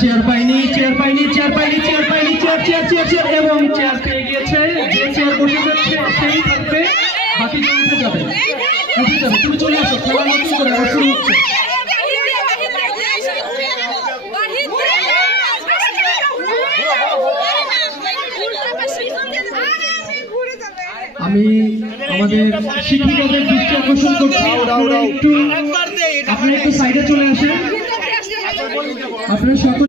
Chair পাইনি chair এবং chair পেয়ে গিয়েছে। যে চেয়ার বসে যাচ্ছে সেই থাকবে, বাকি যে উঠে যাবে। তুমি চলে আসো, খেলা নতুন করে শুরু হচ্ছে। আমি আমাদের শিক্ষিকাদের দৃষ্টি আকর্ষণ করছি, আপনারা একটু সাইডে চলে আসেন। আপনারা সকল